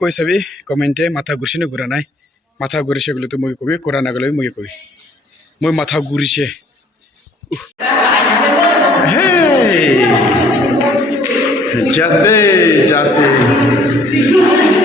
কই সবই কমেন্টে মাথা ঘুরছে ঘুরা নাই মাথা ঘুরিছে গেলে তো মই কবি করা না গেলে মই কবি মই মাথা ঘুরিছে Hey, just say.